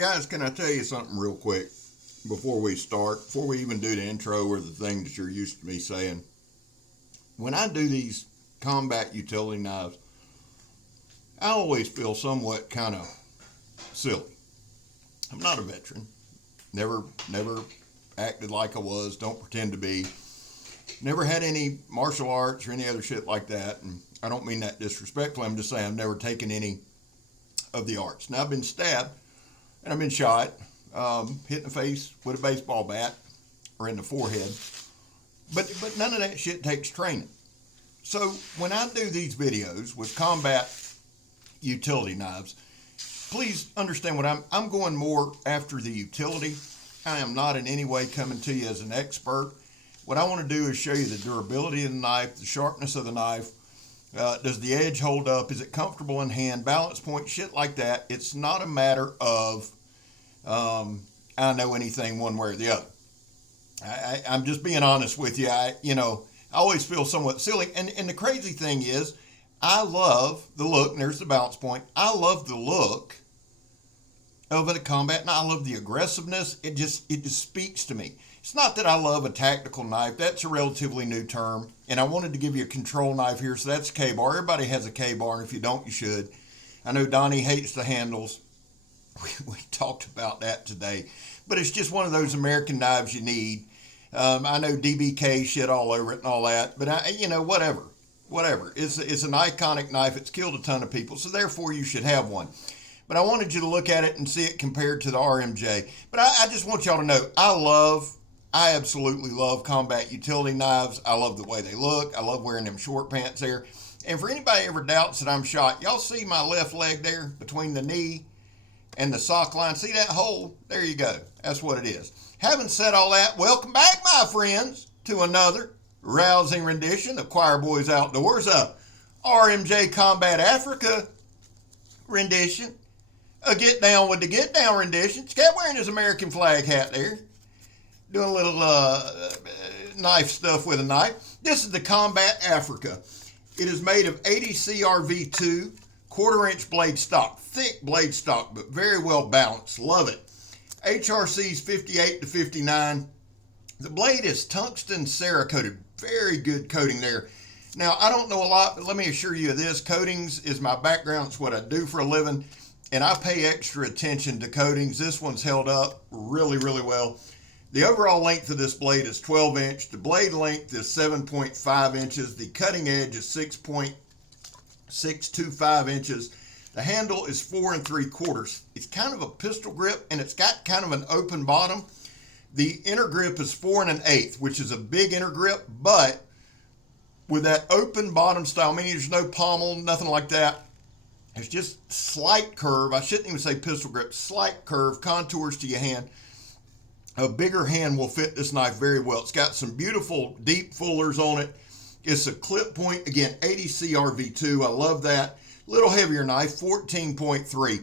Guys, can I tell you something real quick before we start, before we even do the intro or the thing that you're used to me saying? When I do these combat utility knives, I always feel somewhat kind of silly. I'm not a veteran. Never acted like I was. Don't pretend to be. Never had any martial arts or any other shit like that. And I don't mean that disrespectfully. I'm just saying I've never taken any of the arts. Now, I've been stabbed and I've been shot, hit in the face with a baseball bat or in the forehead. But none of that shit takes training. So when I do these videos with combat utility knives, please understand what I'm going more after the utility. I am not in any way coming to you as an expert. What I want to do is show you the durability of the knife, the sharpness of the knife. Does the edge hold up? Is it comfortable in hand? Balance point, shit like that. It's not a matter of I know anything one way or the other. I'm just being honest with you. I always feel somewhat silly. And the crazy thing is, I love the look, and there's the balance point. I love the look of a combat, and I love the aggressiveness. It just speaks to me. It's not that I love a tactical knife. That's a relatively new term. And I wanted to give you a control knife here. So that's a K-bar. Everybody has a K-bar, and if you don't, you should. I know Donnie hates the handles. We talked about that today. But it's just one of those American knives you need. I know DBK shit all over it and all that. But, whatever. It's an iconic knife. It's killed a ton of people. So therefore, you should have one. But I wanted you to look at it and see it compared to the RMJ. But I just want y'all to know, I absolutely love combat utility knives. I love the way they look. I love wearing them short pants there. And for anybody ever doubts that I'm shot, y'all see my left leg there between the knee and the sock line? See that hole? There you go. That's what it is. Having said all that, welcome back, my friends, to another rousing rendition of Choir Boys Outdoors, a RMJ Combat Africa rendition, a Get Down with the Get Down rendition. Scat wearing his American flag hat there. Doing a little knife stuff with a knife. This is the Combat Africa. It is made of 80 CRV2, quarter-inch blade stock. Thick blade stock, but very well balanced. Love it. HRC's 58 to 59. The blade is tungsten Cerakoted. Very good coating there. Now, I don't know a lot, but let me assure you of this. Coatings is my background. It's what I do for a living, and I pay extra attention to coatings. This one's held up really, really well. The overall length of this blade is 12 inch. The blade length is 7.5 inches. The cutting edge is 6.625 inches. The handle is 4 3/4. It's kind of a pistol grip, and it's got kind of an open bottom. The inner grip is 4 1/8, which is a big inner grip, but with that open bottom style, meaning there's no pommel, nothing like that. It's just slight curve. I shouldn't even say pistol grip, slight curve, contours to your hand. A bigger hand will fit this knife very well. It's got some beautiful deep fullers on it. It's a clip point, again, 80 CRV2. I love that. Little heavier knife, 14.3.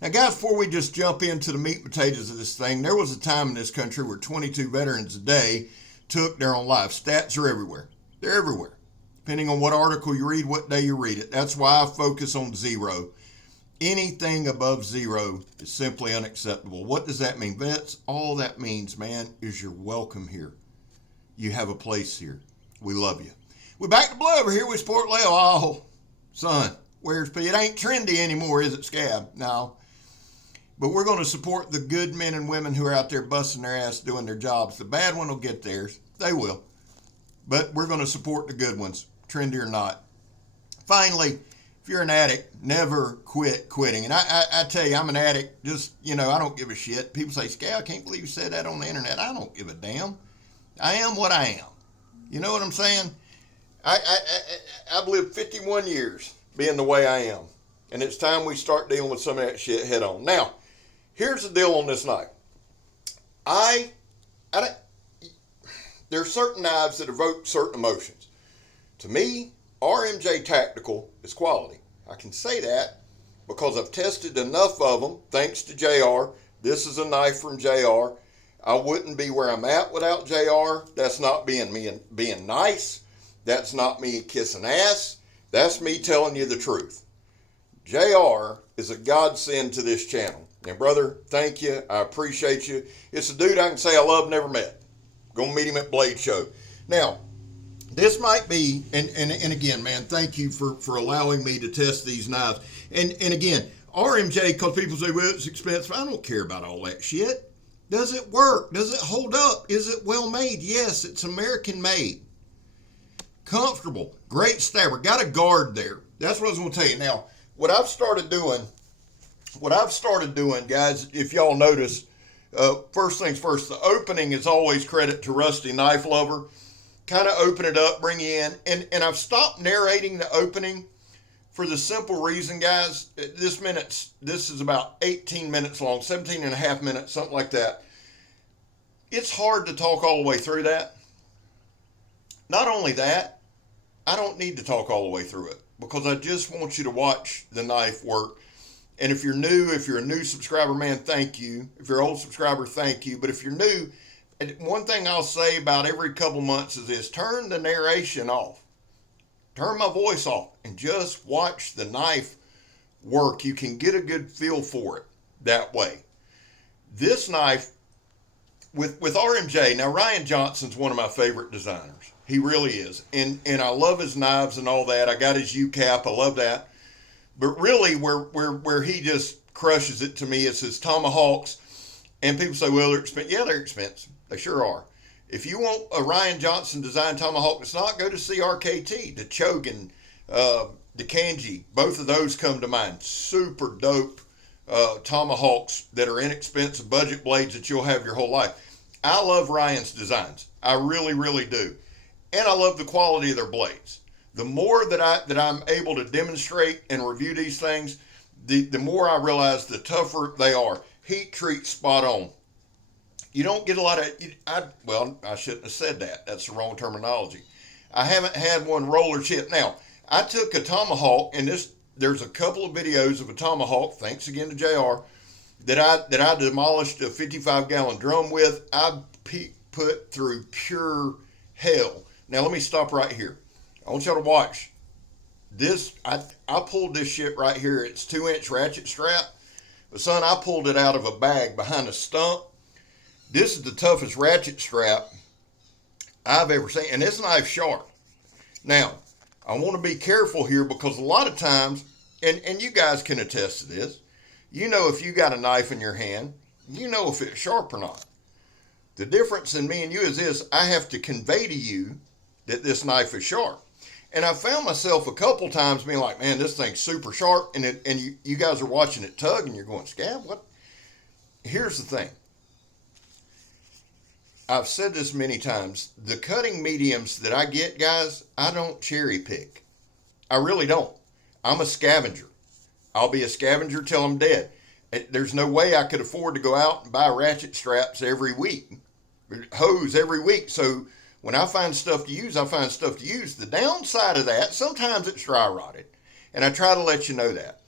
Now, guys, before we just jump into the meat and potatoes of this thing, there was a time in this country where 22 veterans a day took their own lives. Stats are everywhere. They're everywhere. Depending on what article you read, what day you read it. That's why I focus on 0. Anything above 0 is simply unacceptable. What does that mean, vets? All that means, man, is you're welcome here. You have a place here. We love you. We're back to blue over here with Sport Leo. Oh, son, where's P? It ain't trendy anymore, is it, Scab? No. But we're going to support the good men and women who are out there busting their ass doing their jobs. The bad one will get theirs. They will. But we're going to support the good ones, trendy or not. Finally, if you're an addict, never quit quitting. And I tell you, I'm an addict. Just, I don't give a shit. People say, Scal, I can't believe you said that on the internet. I don't give a damn. I am what I am. You know what I'm saying? I've lived 51 years being the way I am. And it's time we start dealing with some of that shit head on. Now, here's the deal on this knife. There are certain knives that evoke certain emotions. To me, RMJ Tactical is quality. I can say that because I've tested enough of them, thanks to JR. This is a knife from JR. I wouldn't be where I'm at without JR. That's not being nice. That's not me kissing ass. That's me telling you the truth. JR is a godsend to this channel. And brother, thank you. I appreciate you. It's a dude I can say I love, never met. Gonna meet him at Blade Show. Now, this might be, and again, man, thank you for allowing me to test these knives. And again, RMJ, because people say, well, it's expensive. I don't care about all that shit. Does it work? Does it hold up? Is it well made? Yes, it's American made. Comfortable. Great stabber. Got a guard there. That's what I was going to tell you. Now, what I've started doing, guys, if y'all notice, first things first, the opening is always credit to Rusty Knife Lover. Kind of open it up, bring you in. And I've stopped narrating the opening for the simple reason, guys, this is about 18 minutes long, 17 and a half minutes, something like that. It's hard to talk all the way through that. Not only that, I don't need to talk all the way through it because I just want you to watch the knife work. And if you're a new subscriber, man, thank you. If you're an old subscriber, thank you. But if you're new, one thing I'll say about every couple months is this: turn the narration off. Turn my voice off and just watch the knife work. You can get a good feel for it that way. This knife with RMJ, now Ryan Johnson's one of my favorite designers. He really is. And I love his knives and all that. I got his UCAP. I love that. But really where he just crushes it to me is his tomahawks. And people say, well, they're expensive. Yeah, they're expensive. They sure are. If you want a Ryan Johnson design tomahawk, it's not, go to CRKT, the Chogan, the Kanji. Both of those come to mind. Super dope tomahawks that are inexpensive budget blades that you'll have your whole life. I love Ryan's designs. I really, really do. And I love the quality of their blades. The more that I'm able to demonstrate and review these things, the more I realize the tougher they are. Heat treat spot on. You don't get a lot of, I shouldn't have said that. That's the wrong terminology. I haven't had one roller chip. Now, I took a tomahawk, and there's a couple of videos of a tomahawk, thanks again to JR, that I demolished a 55-gallon drum with. I put through pure hell. Now, let me stop right here. I want y'all to watch this. I pulled this shit right here. It's 2-inch ratchet strap. But son, I pulled it out of a bag behind a stump. This is the toughest ratchet strap I've ever seen. And this knife's sharp. Now, I want to be careful here because a lot of times, and you guys can attest to this, you know if you got a knife in your hand, you know if it's sharp or not. The difference in me and you is this: I have to convey to you that this knife is sharp. And I found myself a couple times being like, man, this thing's super sharp. And you guys are watching it tug and you're going, Scab, what? Here's the thing. I've said this many times. The cutting mediums that I get, guys, I don't cherry pick. I really don't. I'm a scavenger. I'll be a scavenger till I'm dead. There's no way I could afford to go out and buy ratchet straps every week, hose every week. So when I find stuff to use, I find stuff to use. The downside of that, sometimes it's dry rotted. And I try to let you know that.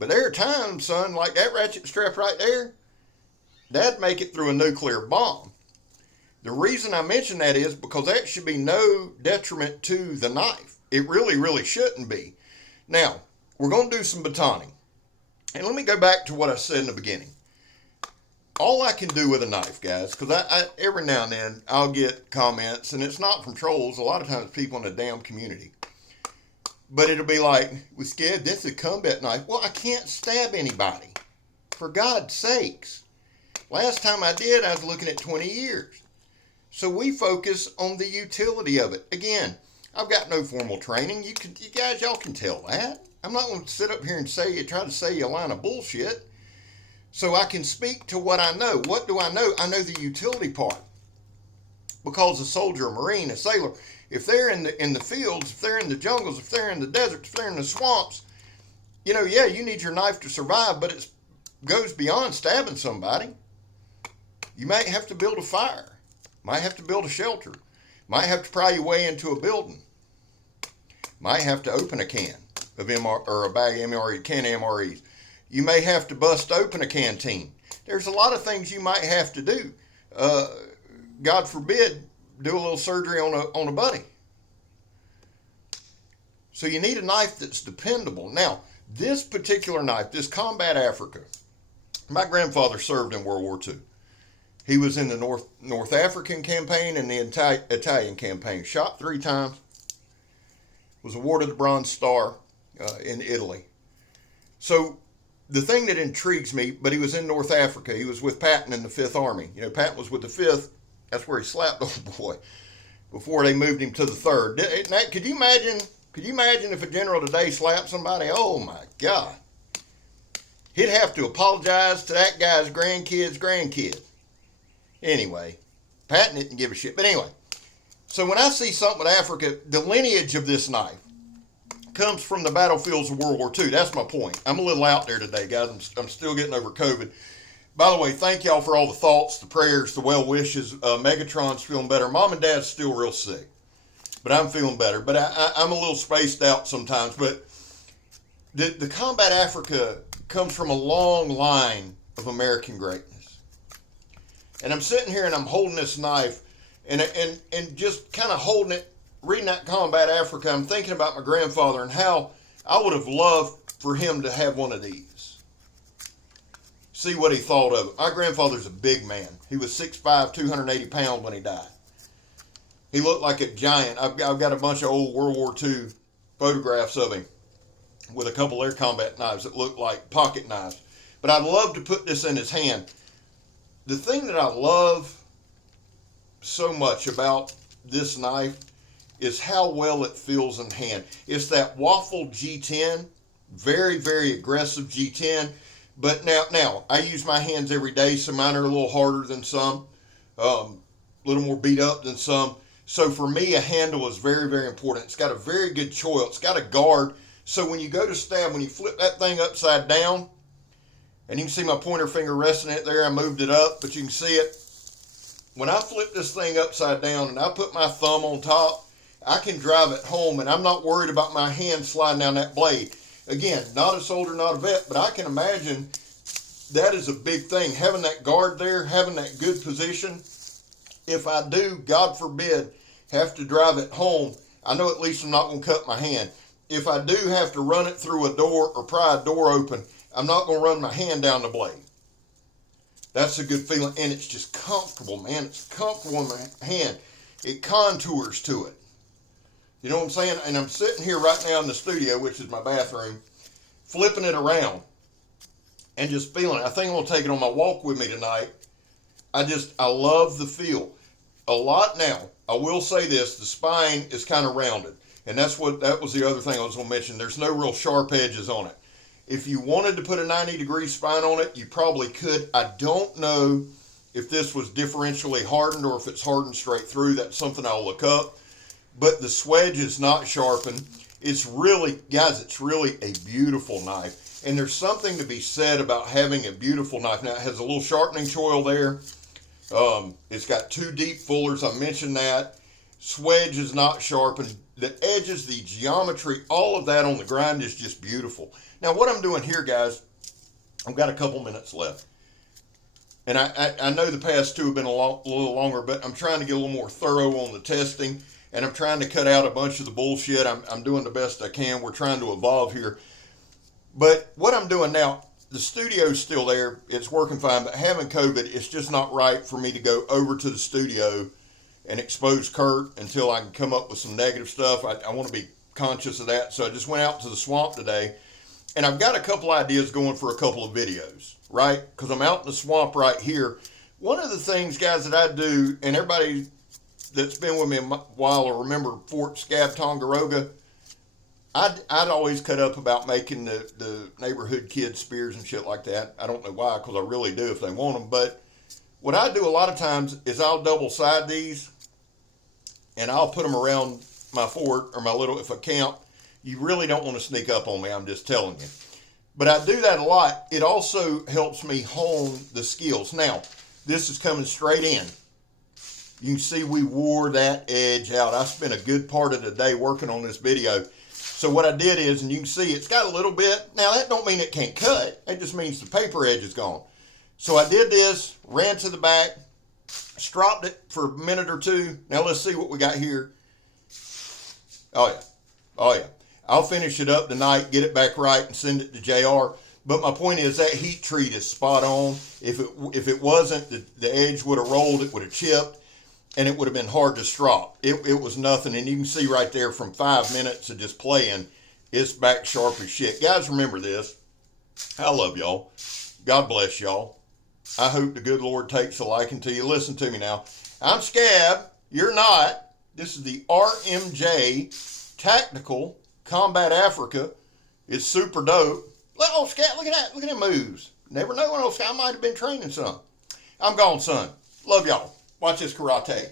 But there are times, son, like that ratchet strap right there, that'd make it through a nuclear bomb. The reason I mention that is because that should be no detriment to the knife. It really, really shouldn't be. Now, we're going to do some batoning. And let me go back to what I said in the beginning. All I can do with a knife, guys, because I every now and then I'll get comments, and it's not from trolls. A lot of times people in the damn community. But it'll be like, we scared, this is a combat knife. Well, I can't stab anybody. For God's sakes. Last time I did, I was looking at 20 years. So we focus on the utility of it. Again, I've got no formal training. You guys, y'all can tell that. I'm not going to sit up here and try to say a line of bullshit. So I can speak to what I know. What do I know? I know the utility part. Because a soldier, a Marine, a sailor, if they're in the fields, if they're in the jungles, if they're in the deserts, if they're in the swamps, yeah, you need your knife to survive, but it goes beyond stabbing somebody. You might have to build a fire. Might have to build a shelter. Might have to pry your way into a building. Might have to open a can of MR or a bag of can MREs. You may have to bust open a canteen. There's a lot of things you might have to do. God forbid, do a little surgery on a buddy. So you need a knife that's dependable. Now, this particular knife, this Combat Africa, My grandfather served in World War II. He was in the North African campaign and the Italian campaign. Shot 3 times. Was awarded the Bronze Star in Italy. So the thing that intrigues me, but he was in North Africa. He was with Patton in the 5th Army. You know, Patton was with the 5th. That's where he slapped old boy before they moved him to the 3rd. Could you imagine? Could you imagine if a general today slapped somebody? Oh my God! He'd have to apologize to that guy's grandkids. Anyway, Patton didn't give a shit. But anyway, so when I see something with Africa, the lineage of this knife comes from the battlefields of World War II. That's my point. I'm a little out there today, guys. I'm still getting over COVID. By the way, thank y'all for all the thoughts, the prayers, the well wishes. Megatron's feeling better. Mom and Dad's still real sick, but I'm feeling better. But I'm a little spaced out sometimes. But the Combat Africa comes from a long line of American greatness. And I'm sitting here and I'm holding this knife and just kind of holding it, reading that Combat Africa. I'm thinking about my grandfather and how I would have loved for him to have one of these. See what he thought of it. My grandfather's a big man. He was 6'5", 280 pounds when he died. He looked like a giant. I've got a bunch of old World War II photographs of him with a couple air combat knives that look like pocket knives. But I'd love to put this in his hand. The thing that I love so much about this knife is how well it feels in hand. It's that waffle G10, very, very aggressive G10. But now I use my hands every day, so mine are a little harder than some, a little more beat up than some. So for me, a handle is very, very important. It's got a very good choil. It's got a guard. So when you go to stab, when you flip that thing upside down, and you can see my pointer finger resting it there, I moved it up, but you can see it. When I flip this thing upside down and I put my thumb on top, I can drive it home, and I'm not worried about my hand sliding down that blade. Again, not a soldier, not a vet, but I can imagine that is a big thing. Having that guard there, having that good position. If I do, God forbid, have to drive it home, I know at least I'm not going to cut my hand. If I do have to run it through a door or pry a door open, I'm not going to run my hand down the blade. That's a good feeling, and it's just comfortable, man. It's comfortable in my hand. It contours to it. You know what I'm saying? And I'm sitting here right now in the studio, which is my bathroom, flipping it around and just feeling it. I think I'm going to take it on my walk with me tonight. I love the feel. A lot now, I will say this, the spine is kind of rounded. And that was the other thing I was going to mention. There's no real sharp edges on it. If you wanted to put a 90-degree spine on it, you probably could. I don't know if this was differentially hardened or if it's hardened straight through. That's something I'll look up. But the swedge is not sharpened. It's really, guys, it's really a beautiful knife. And there's something to be said about having a beautiful knife. Now, it has a little sharpening choil there. It's got 2 deep fullers. I mentioned that. Swedge is not sharpened. The edges, the geometry, all of that on the grind is just beautiful. Now, what I'm doing here, guys, I've got a couple minutes left. And I know the past 2 have been a little longer, but I'm trying to get a little more thorough on the testing. And I'm trying to cut out a bunch of the bullshit. I'm doing the best I can. We're trying to evolve here. But what I'm doing now, the studio's still there. It's working fine. But having COVID, it's just not right for me to go over to the studio and expose Kurt until I can come up with some negative stuff. I want to be conscious of that. So I just went out to the swamp today. And I've got a couple ideas going for a couple of videos, right? Because I'm out in the swamp right here. One of the things, guys, that I do, and everybody that's been with me a while will remember Fort Scab Tongaroga. I'd always cut up about making the neighborhood kids spears and shit like that. I don't know why, because I really do if they want them. But what I do a lot of times is I'll double side these, and I'll put them around my fort or my little, if I camp. You really don't want to sneak up on me, I'm just telling you. But I do that a lot. It also helps me hone the skills. Now, this is coming straight in. You can see we wore that edge out. I spent a good part of the day working on this video. So what I did is, and you can see it's got a little bit. Now, that don't mean it can't cut. It just means the paper edge is gone. So I did this, ran to the back, stropped it for a minute or 2. Now, let's see what we got here. Oh, yeah. Oh, yeah. I'll finish it up tonight, get it back right, and send it to JR. But my point is that heat treat is spot on. If it wasn't, the edge would have rolled, it would have chipped, and it would have been hard to strop. It was nothing, and you can see right there from 5 minutes of just playing, it's back sharp as shit. Guys, remember this. I love y'all. God bless y'all. I hope the good Lord takes a liking to you. Listen to me now. I'm Scab. You're not. This is the RMJ Tactical Combat Africa. It's super dope. Oh, Scab, look at that. Look at them moves. Never know when I might have been training some. I'm gone, son. Love y'all. Watch this karate.